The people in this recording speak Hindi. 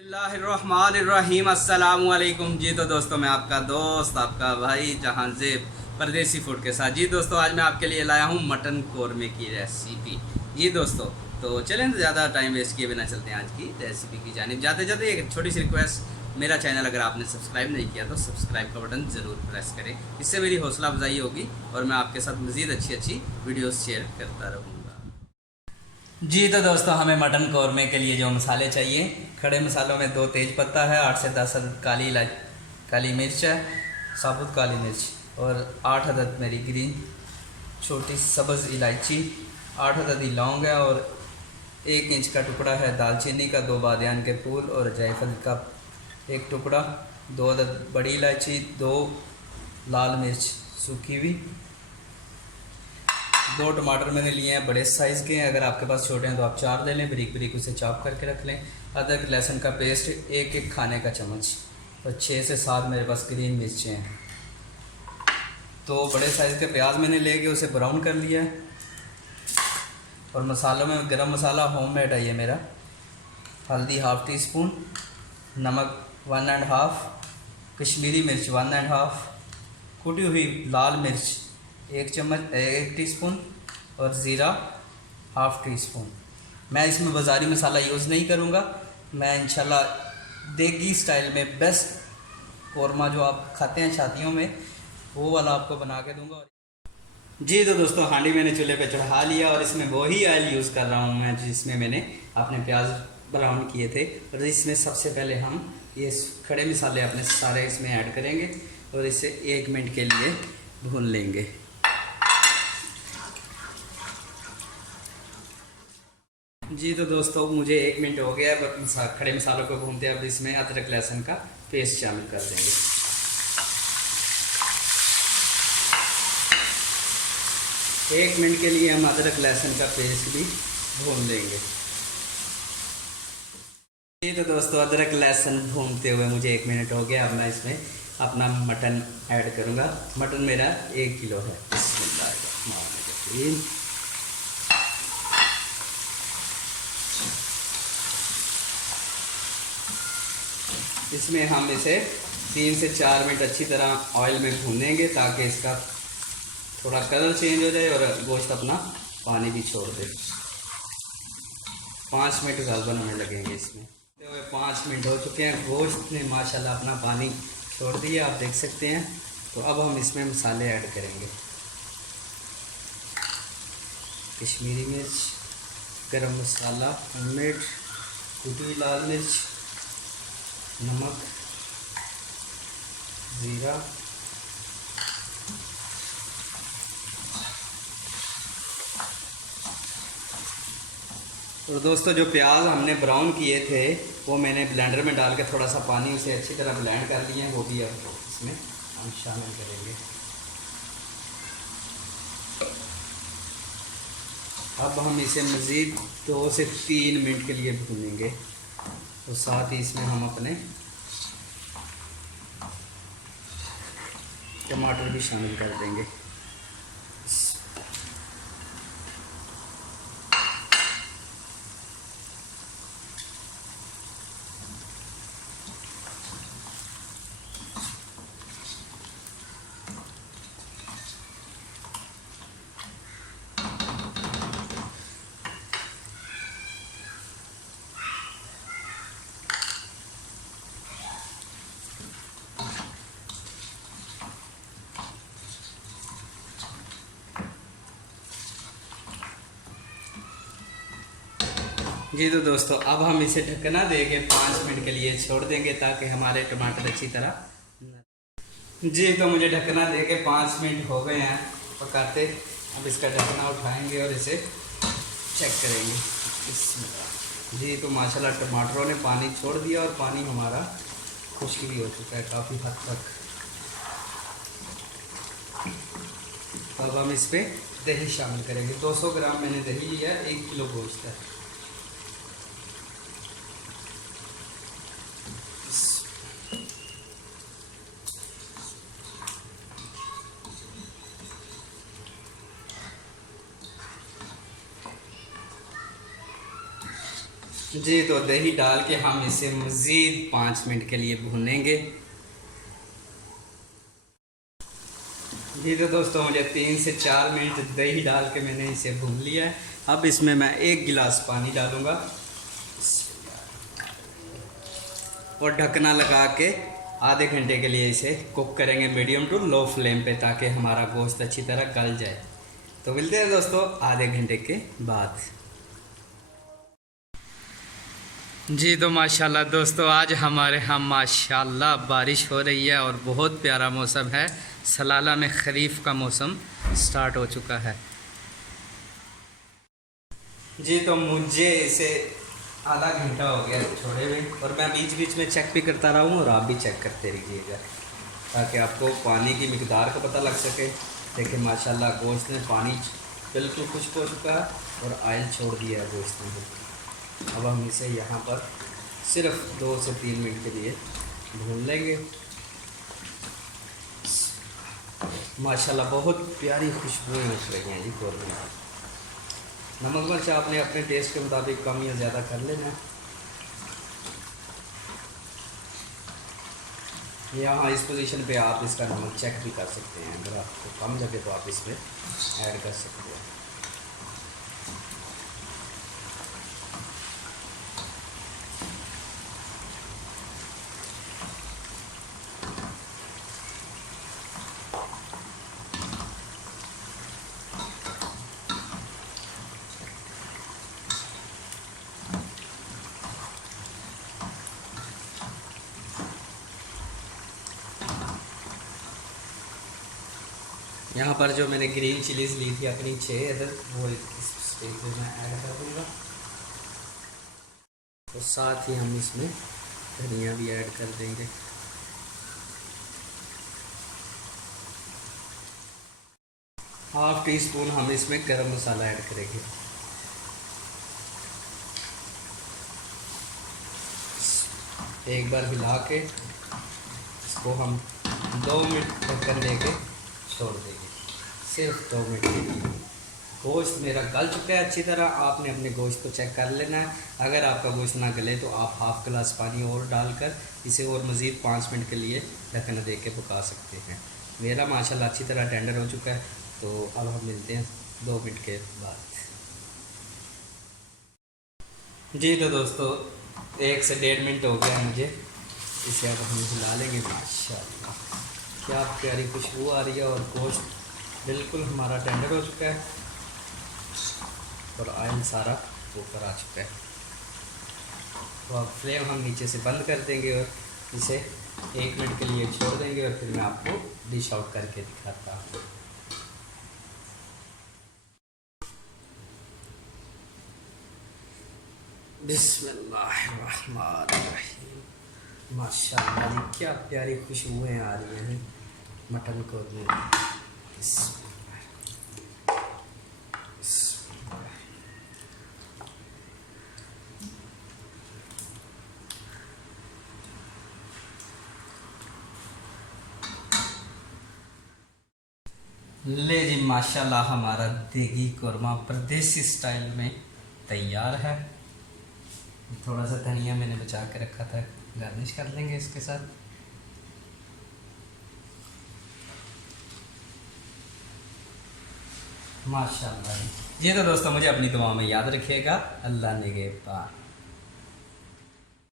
बिस्मिल्लाहिर्रहमानिर्रहीम अस्सलामुअलैकुम। जी तो दोस्तों, मैं आपका दोस्त, आपका भाई जहांज़ेब परदेसी फूड के साथ। जी दोस्तों, आज मैं आपके लिए लाया हूँ मटन कौरमे की रेसिपी। जी दोस्तों, तो चलें, तो ज़्यादा टाइम वेस्ट किए बिना चलते हैं आज की रेसिपी की जानिब। जाते जाते एक छोटी सी रिक्वेस्ट, मेरा चैनल अगर आपने सब्सक्राइब नहीं किया तो सब्सक्राइब का बटन ज़रूर प्रेस करें। इससे मेरी हौसला अफजाई होगी और मैं आपके साथ मज़ीद अच्छी अच्छी वीडियोज़ शेयर करता रहूँगा। जी तो दोस्तों, हमें मटन कौरमे के लिए जो मसाले चाहिए, खड़े मसालों में 2 तेज पत्ता है, 8 से 10 अदद काली मिर्च है, साबुत काली मिर्च, और 8 अदद मेरी ग्रीन छोटी सब्ज़ इलायची, 8 अदद लौंग है, और 1 इंच का टुकड़ा है दालचीनी का, 2 बादियान के फूल और जायफल का 1 टुकड़ा, 2 अदद बड़ी इलायची, 2 लाल मिर्च सूखी हुई, 2 टमाटर मैंने लिए हैं बड़े साइज़ के हैं। अगर आपके पास छोटे हैं तो आप 4 ले लें, बारीक बारीक उसे चॉप करके रख लें। अदरक लहसुन का पेस्ट 1 खाने का चम्मच, और 6 से 7 मेरे पास ग्रीन मिर्चें हैं। तो बड़े साइज़ के प्याज मैंने लेके उसे ब्राउन कर लिया है। और मसालों में गरम मसाला होममेड है ये मेरा, हल्दी 1/2 टी स्पून, नमक 1½ कश्मीरी मिर्च 1½ कुटी हुई लाल मिर्च 1 चम्मच 1 टीस्पून, और ज़ीरा 1/2 टी स्पून। मैं इसमें बाज़ारी मसाला यूज़ नहीं करूँगा। मैं इंशाल्लाह देगी स्टाइल में बेस्ट कौरमा जो आप खाते हैं शादियों में, वो वाला आपको बना के दूँगा। जी तो दोस्तों, हांडी मैंने चूल्हे पे चढ़ा लिया और इसमें वही ऑयल यूज़ कर रहा हूँ मैं जिसमें मैंने अपने प्याज ब्राउन किए थे। और इसमें सबसे पहले हम ये खड़े मसाले अपने सारे इसमें ऐड करेंगे और इसे 1 मिनट के लिए भून लेंगे। जी तो दोस्तों, मुझे 1 मिनट हो गया है खड़े मसालों को भूनते। अब इसमें अदरक लहसुन का पेस्ट शामिल कर देंगे। 1 मिनट के लिए हम अदरक लहसुन का पेस्ट भी भून देंगे। जी तो दोस्तों, अदरक लहसुन भूनते हुए मुझे 1 मिनट हो गया। अब मैं इसमें अपना मटन ऐड करूँगा। मटन मेरा 1 किलो है। बिस्मिल्लाहिर्रहमानिर्रहीम। इसमें हम इसे 3 से 4 मिनट अच्छी तरह ऑयल में भूनेंगे ताकि इसका थोड़ा कलर चेंज हो जाए और गोश्त अपना पानी भी छोड़ दे। 5 मिनट गालबन हमें लगेंगे इसमें। 5 मिनट हो चुके हैं। गोश्त ने माशाल्लाह अपना पानी छोड़ दिया, आप देख सकते हैं। तो अब हम इसमें मसाले ऐड करेंगे। कश्मीरी मिर्च, गरम मसाला होममेड, कुटी हुई लाल मिर्च, नमक, ज़ीरा, और दोस्तों, जो प्याज हमने ब्राउन किए थे वो मैंने ब्लेंडर में डाल के थोड़ा सा पानी उसे अच्छी तरह ब्लेंड कर लिए हैं, वो भी अब इसमें हम शामिल करेंगे। अब हम इसे मज़ीद 2 से 3 मिनट के लिए भूनेंगे। तो साथ ही इसमें हम अपने टमाटर भी शामिल कर देंगे। जी तो दोस्तों, अब हम इसे ढकना देंगे, 5 मिनट के लिए छोड़ देंगे ताकि हमारे टमाटर अच्छी तरह। जी तो मुझे ढकना देके 5 मिनट हो गए हैं पकाते। अब इसका ढकना उठाएंगे और इसे चेक करेंगे। जी तो माशाल्लाह टमाटरों ने पानी छोड़ दिया और पानी हमारा खुश्क भी हो चुका है काफ़ी हद तक। अब हम इस पर दही शामिल करेंगे। 200 ग्राम मैंने दही लिया, 1 किलो गोश्त है। जी तो दही डाल के हम इसे मज़ीद 5 मिनट के लिए भूनेंगे। जी तो दोस्तों मुझे 3 से 4 मिनट दही डाल के मैंने इसे भून लिया है। अब इसमें मैं 1 गिलास पानी डालूँगा और ढकना लगा के आधे घंटे के लिए इसे कुक करेंगे मीडियम टू लो फ्लेम पे, ताकि हमारा गोश्त अच्छी तरह गल जाए। तो मिलते हैं दोस्तों आधे घंटे के बाद। जी तो माशाल्लाह दोस्तों आज हमारे यहाँ माशाल्लाह बारिश हो रही है और बहुत प्यारा मौसम है। सलाला में खरीफ का मौसम स्टार्ट हो चुका है। जी तो मुझे इसे आधा घंटा हो गया छोड़े हुए और मैं बीच बीच में चेक भी करता रहा हूँ और आप भी चेक करते रहिएगा ताकि आपको पानी की मिकदार का पता लग सके। देखिए माशाल्लाह गोश्त ने पानी बिल्कुल खुश्क हो चुका है और ऑयल छोड़ दिया है गोश्त ने। अब हम इसे यहाँ पर सिर्फ 2 से 3 मिनट के लिए भून लेंगे। माशाल्लाह बहुत प्यारी खुशबुएं उठ रही हैं जी कौरमे। नमक मिर्च आपने अपने टेस्ट के मुताबिक कम या ज़्यादा कर लेना। यहाँ इस पोजीशन पे आप इसका नमक चेक भी कर सकते हैं। अगर आपको कम लगे तो आप इसमें ऐड कर सकते हैं। यहाँ पर जो मैंने ग्रीन चिलीज़ ली थी अपनी 6 अदर, वो इस स्टेज में मैं ऐड कर दूँगा। और साथ ही हम इसमें धनिया भी ऐड कर देंगे। ½ टी स्पून हम इसमें गरम मसाला ऐड करेंगे। एक बार हिला के इसको हम 2 मिनट ढक्कन देके छोड़ देंगे, सिर्फ 2 मिनट के लिए। गोश्त मेरा गल चुका है अच्छी तरह। आपने अपने गोश्त को चेक कर लेना है। अगर आपका गोश्त ना गले तो आप ½ गिलास पानी और डालकर इसे और मज़ीद 5 मिनट के लिए ढक्कन दे के पका सकते हैं। मेरा माशाल्लाह अच्छी तरह टेंडर हो चुका है। तो अब हम मिलते हैं 2 मिनट के बाद। जी तो दोस्तों 1 से 1.5 मिनट हो गया मुझे। इसे अब हम हिला लेंगे। माशाल्लाह क्या प्यारी खुशबू आ रही है और गोश्त बिल्कुल हमारा टेंडर हो चुका है और ऑयल सारा ऊपर आ चुका है। तो अब फ्लेम हम नीचे से बंद कर देंगे और इसे 1 मिनट के लिए छोड़ देंगे और फिर मैं आपको डिश आउट करके दिखाता हूँ। बिस्मिल्लाहिर्रहमानिर्रहीम। माशाल्लाह जी क्या प्यारी खुशबुएं आ रही हैं मटन कौरमे। ले जी माशाल्लाह हमारा देगी कौरमा परदेसी स्टाइल में तैयार है। थोड़ा सा धनिया मैंने बचा के रखा था, गार्निश कर लेंगे इसके साथ। माशाल्लाह। ये तो दोस्तों मुझे अपनी दुआ में याद रखिएगा। अल्लाह निगहबान।